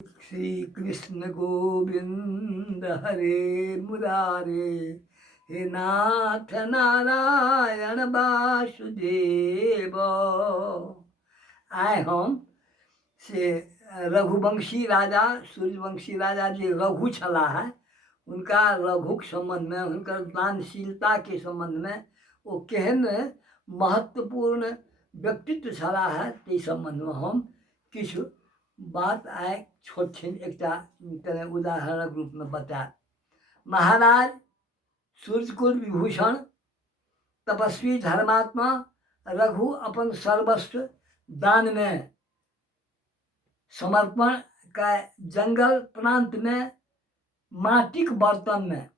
श्री कृष्ण गोविंद हरे मुरारे, हे नाथ नारायण वासुदेव। आए हम से रघुवंशी राजा, सूर्यवंशी राजा जी रघु छला है, उनका रघुक संबंध में, उनकर दानशीलता के संबंध में वो केहन महत्वपूर्ण व्यक्तित्व छला है ते संबंध में हम किछु बात आए छोट छिन एक उदाहरण रूप में बताए। महाराज सूर्यकुल विभूषण तपस्वी धर्मात्मा रघु अपन सर्वस्व दान में समर्पण का जंगल प्रांत में माटिक बर्तन में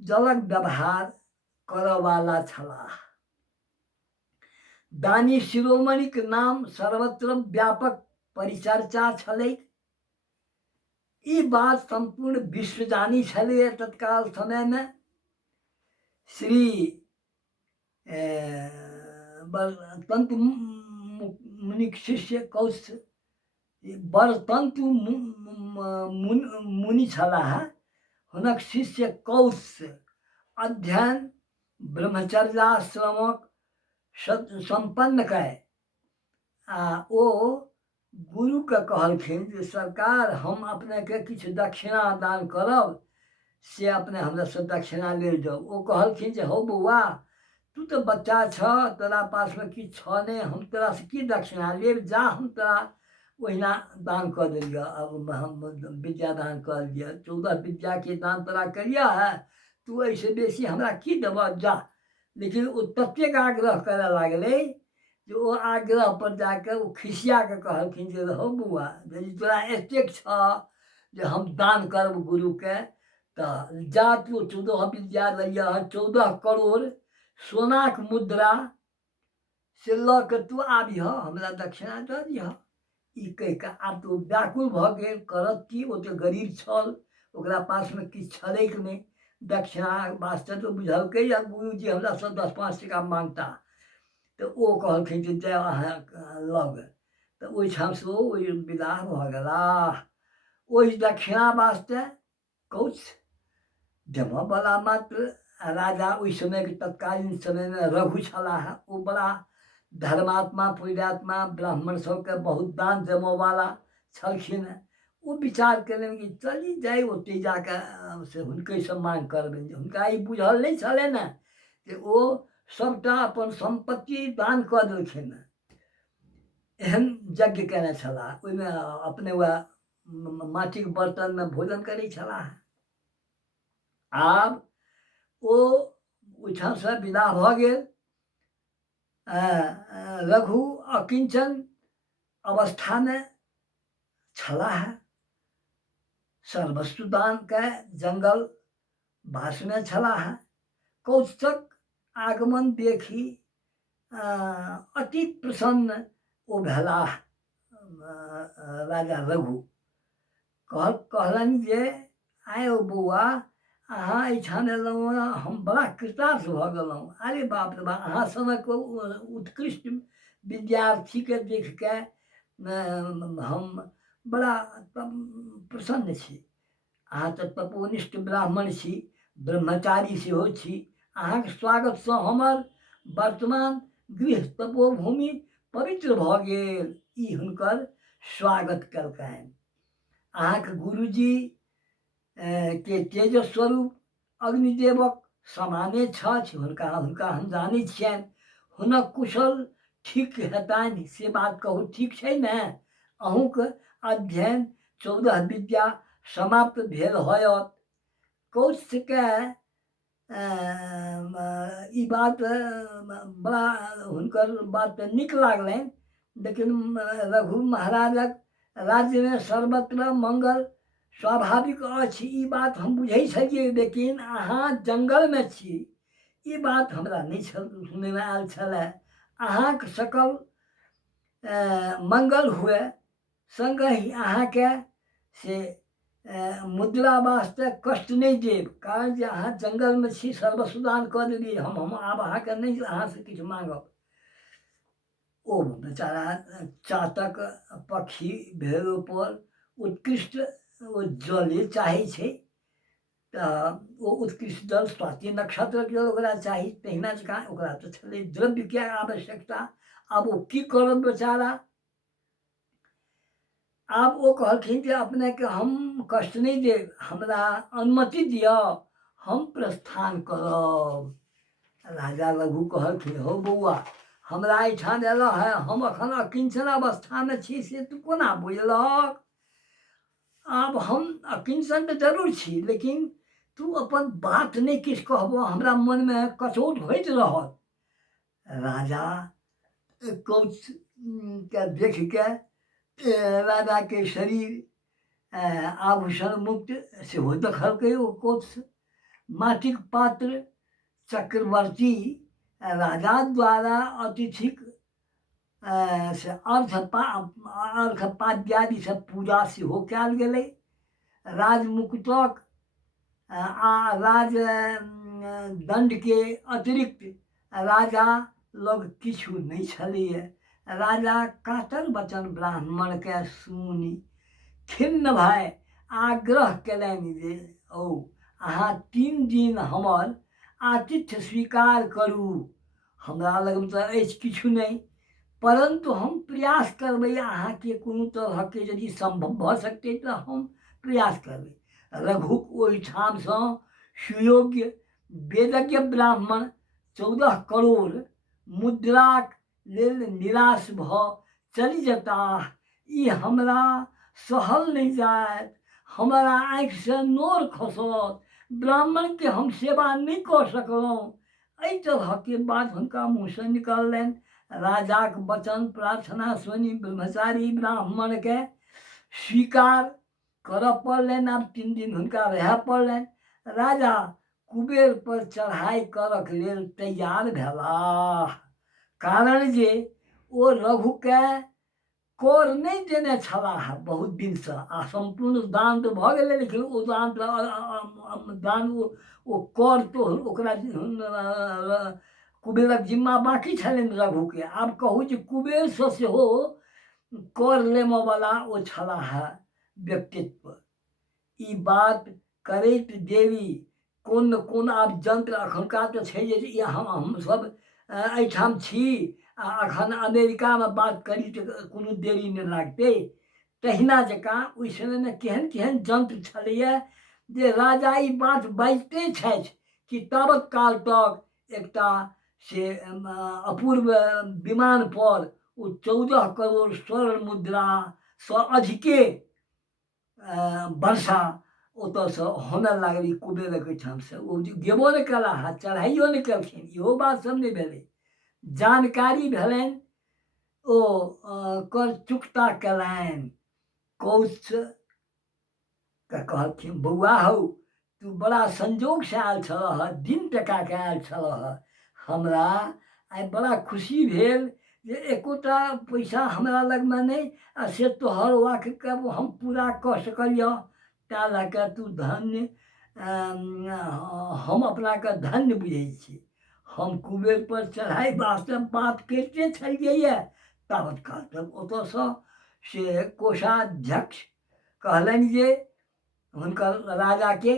जलक व्यवहार करवाला छला। दानी शिरोमणि के नाम सर्वत्र व्यापक परिचर्चा छलै। ई बात संपूर्ण विश्व जानी छलै। तत्काल समय में श्री तंतु मुनि शिष्य कौश बरतंतु मुनि छलाह। हुनक शिष्य कौश अध्ययन ब्रह्मचर्याश्रमक संपन्न कै ओ गुरु के कहलखिन जे सरकार हम अपने के किछु दक्षिणा दान करब, से अपने हमरा से दक्षिणा ले जाओ। ओ कहलखिन जे हो बौआ, तू तो बच्चा छ, तोरा पास में कि छ नहीं, हम तोरा से की दक्षिणा लेब, जा हम तोरा ओहिना दान कर दिलिया। अब हम विद्या दान कर दिया, 14 विद्या के दान तोरा करिया है, तू ऐसे बेसी हमरा की देब, जा। लेकिन वो ततेक आग्रह करे लागले जे ओ आग्रह पर जाके वो खिसिया के कहलखिन जे हो बौआ, यदि तोरा एतेक छ जे हम दान करब गुरु के, तो जा तू 14 विद्या लिया, 14 करोड़ सोनाक मुद्रा से ल के तू आबिह, हमरा दक्षिणा दऽ दिह। ई कहि के आब तो व्याकुल भ गेल, करत की, ओ तो गरीब छल, ओकरा पास में किछु छलैक नहीं। दक्षिणा वास्ते तो बुझलकै या गुरुजी हमरा से 10-5 टका मांगता, तो ओ कहलखिन जे जाओ अहाँ लग। तो ओहिठाम से ओ विदा भ गेलाह। ओहि दक्षिणा वास्ते कौश देबऽ वाला मात्र राजा उस समय के तत्कालीन समय में रघु छलाह। वो बड़ा धर्मात्मा पुण्यात्मा ब्राह्मण सबके बहुत दान देबऽ वाला छलखिन। वो विचार कयलनि कि चली जाए ओते जाके से हुनके से मांग करबनि। हुनका ई बुझल नहीं छलनि ने जे ओ सबटा अपन संपत्ति दान कऽ देलखिन। एहन यज्ञ केने छलाह, ओहिमे अपने वह माटिक बर्तन में भोजन करै छलाह। आब ओ ओहिठाम से विदा भ गेल। रघु अकिंचन अवस्था में छलाह। सर्वस्व दान के जंगल वास में छलाह। कौशक आगमन देखी अति प्रसन्न ओ भेलाह। राजा रघु कहलनि जे आय ओ बौआ, अहाँ एहिठाम एलहुँ, हम बड़ा कृतार्थ भ गेलहुँ। अरे बाप रे बाप, अहाँ सनक उत्कृष्ट विद्यार्थी के देख के हम बड़ा प्रसन्न छी। अहाँ तो तपोनिष्ठ ब्राह्मण छी, ब्रह्मचारी सेहो छी। अहाँ के स्वागत से हमर वर्तमान गृह तपोभूमि पवित्र भ गेल। ई हुनकर स्वागत कलकनि। अहाँ के गुरुजी के तेज स्वरूप अग्निदेवक समाने छथि। हुनका हम जानै छियनि। हुनक कुशल ठीक हेतनि से बात कहू, ठीक छै ने? अहूँके अध्ययन 14 विद्या समाप्त भेल होयत। कौशके ई बात बड़ा हुनकर बात नीक लागलनि। लेकिन रघु महाराजक राज्य में सर्वत्र मंगल स्वाभाविक अछि, ई बात हम बुझै छलिए। लेकिन अहाँ जंगल में छी, ई बात हमरा नहीं सुनै में आयल छलै। अहाँके सकल मंगल हुए, संगहि अहाँके से मुद्रा वास्ते कष्ट नहीं देब। कारण जे अहाँ जंगल में छी, सर्वस्व दान कऽ देलिए, हम आब अहाँके नहीं, अहाँ से किछु मांगब। ओ बेचारा चातक पक्षी भेल पर उत्कृष्ट ओ जले चाहै छै, तऽ ओ उत्कृष्ट जल स्वाति नक्षत्रके जल ओकरा चाही, तहिना जकाँ ओकरा तऽ छलै द्रव्यके आवश्यकता। आब ओ की करत बेचारा। आब ओ कहलखिन जे अपनेके हम कष्ट नहीं देब, हमरा अनुमति दिअ, हम प्रस्थान करब। राजा रघु कहलखिन, हौ बौआ, हमरा एहिठाम अयलऽ है, हम अखन अकिंचन अवस्थामे छी से तू कोना बुझलहक। आब हम अकिंचन तऽ जरूर छी, लेकिन तू अपन बात नहीं किछु कहबो, हमरा मनमे कचोट होइत रहत। राजा कौच के देख के राजा के शरीर आभूषण मुक्त सेहो देखलकै ओ कोच। माटिक पात्र चक्रवर्ती राजा द्वारा अतिथिक से अर्घपाद्यादि से पूजा सेहो कयल गेलै। राजमुकुटक आ राज दंड के अतिरिक्त राजा लग किछु नहीं छलैए। राजा कातर वचन ब्राह्मण के सुनि खिन्न भय आग्रह कयलनि जे औ अहाँ 3 दिन हमर आतिथ्य स्वीकार करू। हमरा लगमे तऽ अछि किछु नहीं, परंतु हम प्रयास करबै, अहाँके कोनो तरहके यदि संभव भऽ सकतै तऽ हम प्रयास करबै। रघुक ओहिठामसँ सुयोग्य वेदज्ञ ब्राह्मण 14 करोड़ मुद्राक लेल निराश भऽ चलि जेताह। ई हमरा सहल नहीं जायत, हमारा आँखि से नोर खसत, ब्राह्मण के हम सेवा नहीं कऽ सकलहुँ। एहि तरहके बात हुनका मुँहसँ निकललनि। राजाक वचन प्रार्थना सुनि ब्रह्मचारी ब्राह्मण के स्वीकार करऽ पड़लनि। आब 3 दिन हुनका रहऽ पड़लनि। राजा कुबेर पर चढ़ाई करक लेल तैयार भेलाह, कारण जे ओ रघुके कर नहीं देने छलाह बहुत दिनसँ। आ संपूर्ण दान तऽ भऽ गेलै, लेकिन ओ दान दान ओ कर तो ओकरा कुबेरक जिम्मा बाकी छलनि रघुके। आब कहू जे कुबेरसँ सेहो कर लेमऽवला ओ छलाह व्यक्तित्व। ई बात करैत देवी कोन न कोन आब जंत्र अखुनका तऽ छै जे हमसब एहिठाम छी आ अखन अमेरिकामे बात करी तऽ कोनो देरी नहि लागतै। तहिना जकाँ ओहि समयमे केहन केहन जंत्र छलैए जे राजा ई बात बाजिते छथि कि तावत काल तक एकटा से अपूर्व विमान पर ओ 14 करोड़ स्वर्ण मुद्रासँ अधिके वर्षा ओतऽसँ होने लागलै कुबेरक ओहिठामसँ। ओ गेबो नहि कयलाह, चढ़ाइयो नहि केलखिन, इहो बात सब नहि भेलै। जानकारी भेलनि, ओ कर चुकता कयलनि। कौश के कहलखिन, बौआ हौ, तू बड़ा संजोग से आयल छलह, दिन टका के आयल छलह। हमरा आइ बड़ा खुशी भेल जे एकोटा पैसा हमरा लगमे नहीं, आ से तोहर वाक्यके हम पूरा कऽ सकलिए। तैँ लऽ कऽ तू धन्य, हम अपनाके धन्य बुझै छी। हम कुबेर पर चढ़ाई वास्ते बात करिते छलिए, तावत काल तक ओतऽसँ से कोषाध्यक्ष कहलनि जे हुनकर राजाके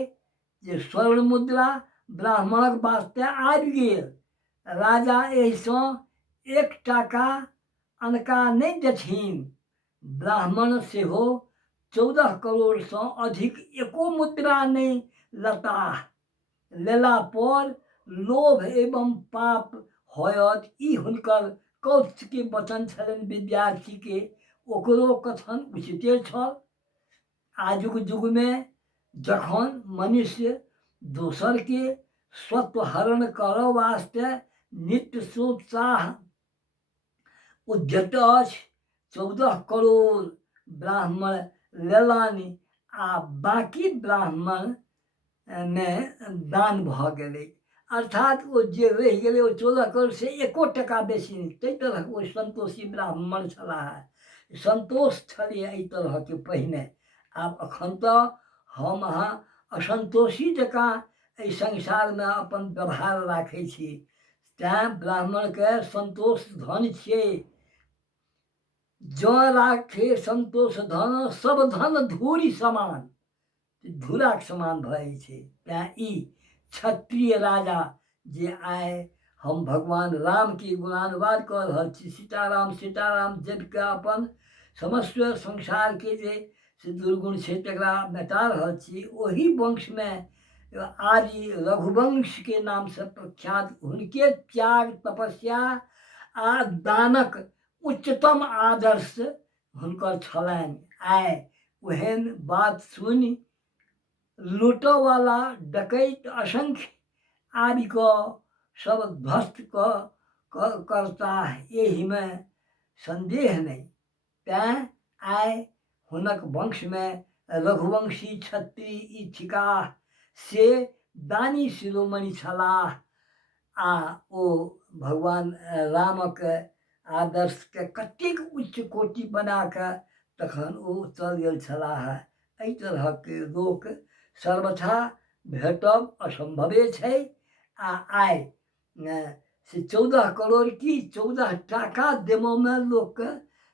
जे स्वर्ण मुद्रा ब्राह्मणक वास्ते आबि गेल। राजा एहिसँ 1 टाका अनका नहीं देथिन। ब्राह्मण सेहो 14 करोड़सँ अधिक एको मुद्रा नहीं लेताह। लेला पर लोभ एवं पाप होयत। ई हुनकर कौत्सके वचन छलनि विद्यार्थीके, ओकरो कथन उचिते छल। आजुक युगमे जखन मनुष्य दोसरके स्वत्व हरण करऽ वास्ते नित्य सोत्साह उद्यत अछि, 14 करोड़ ब्राह्मण लेलनि आ बाकी ब्राह्मण में दान भऽ गेलै। अर्थात ओ जे रहि गेलै ओ 14 करोड़ से 1 टका बेसी नहीं। ताहि तरहक ओ संतोषी ब्राह्मण छलाह, संतोष छलै एहि तरहके पहिने। आब अखन तऽ हम अहाँ असंतोषी जकाँ एहि संसारमे अपन व्यवहार राखै छी। तैँ ब्राह्मणके संतोष धन छियै। जो राखे संतोष धन सब धन धूरी समान, धूराक समान भए छै। तेँ ई क्षत्रिय राजा जे आए हम भगवान राम के गुणानुवाद कऽ रहल छी, सीताराम जबकि अपन समस्त संसार के जे से दुर्गुण छै तकरा मिटा रहल छी। ओही वंश में आदि रघुवंश के नाम से प्रख्यात हुनके त्याग तपस्या आ दानक उच्चतम आदर्श हुनकर छलनि। आइ ओहन बात सुनि लूटो वाला डकैत असंख्य आदि को सब ध्वस्त करता, एहि में संदेह नहीं। तेँ आइ हुनक वंश में रघुवंशी क्षत्रिय ई थिकाह से दानी शिरोमणि छलाह, आ ओ भगवान रामक आदर्श के कतेक उच्च कोटि बना कऽ तखन ओ चल गेल छलाह। एहि तरह के लोक सर्वथा भेटब असंभवे छै। आ आइ से 14 करोड़ की 14 टाका देबो में लोक के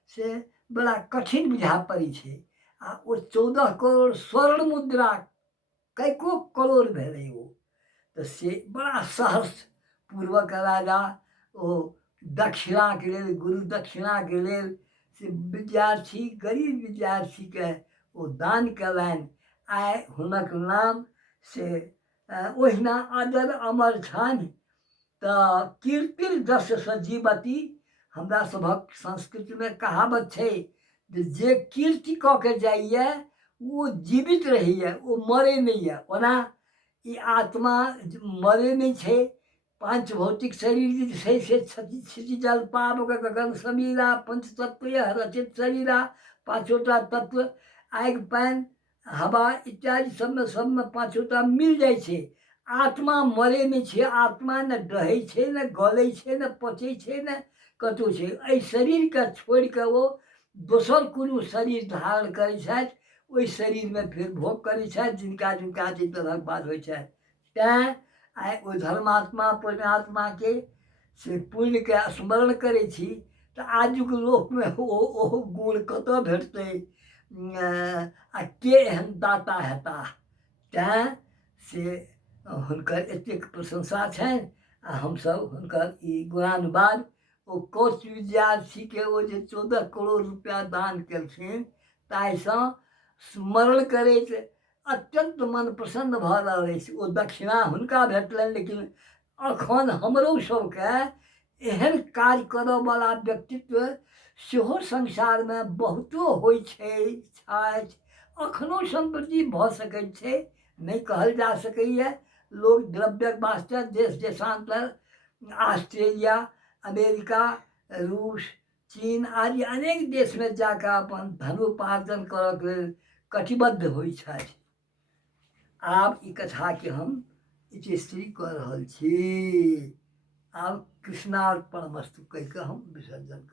से बड़ा कठिन बुझा पड़ै छै। आ ओ 14 करोड़ स्वर्ण मुद्रा कैको करोड़ भेलै ओ, तो से बड़ा सहर्ष पूर्वक राजा ओ दक्षिणा के लेल, गुरु दक्षिणा के लेल से विद्यार्थी, गरीब विद्यार्थी के ओ दान कयलनि। आइ हुनक नाम से ओहिना अजर अमर छनि। तऽ कीर्तिर जस सजीवती, हमरा सभक संस्कृति में कहावत छै जे कीर्ति कऽ के जाइए वो जीवित रहैए, वो मरे नहीं है। ओना ई आत्मा मरे नहीं छै। पांच भौतिक शरीर जे छै से क्षति जल पावक गगन समीरा, पंच तत्व यह रचित शरीरा, पांचोटा तत्व आगि पानि हवा इत्यादि सब में पांचोटा मिल जाइ छै। आत्मा मरे नहीं छै। आत्मा न डहै छै, न गलै छै, न पचै छै, न कतौ छै। एहि शरीर के छोड़ि कऽ ओ दोसर कोनो शरीर धारण करै छथि, ओहि शरीर में फिर भोग करै छथि, जिनका जिनका जे तरहक बात होइ छै। तेँ आइ ओ धर्मात्मा पुण्यात्मा के से पुण्य के स्मरण करै छी, तऽ आजुक लोक में ओ गुण कतऽ भेटतै, आ के एहन दाता हेताह। तेँ से हुनकर एतेक प्रशंसा छनि। आ हमसब हुनकर ई गुणानुवाद ओ कोच विद्यार्थी के ओ जे 14 करोड़ रुपया दान केलखिन, ताहिसँ स्मरण करैत अत्यंत मन प्रसन्न भऽ रहल अछि। ओ दक्षिणा हुनका भेटलनि, लेकिन अखन हमरो सबके एहन काज करऽ वाला व्यक्तित्व सेहो संसार में बहुतो होइ छै, छथि। अखनो संप्रति भऽ सकैत छै, नहीं कहल जा सकैए। लोग द्रव्यक वास्ते देश देशांतर, ऑस्ट्रेलिया, अमेरिका, रूस, चीन आदि अनेक देश में जाकर अपन धनोपार्जन करऽ के लेल कटिबद्ध होइ छथि। आब ई कथा के हम इतिश्री कऽ रहल छी। आब कृष्णार्पणमस्तु कहि कऽ हम विसर्जन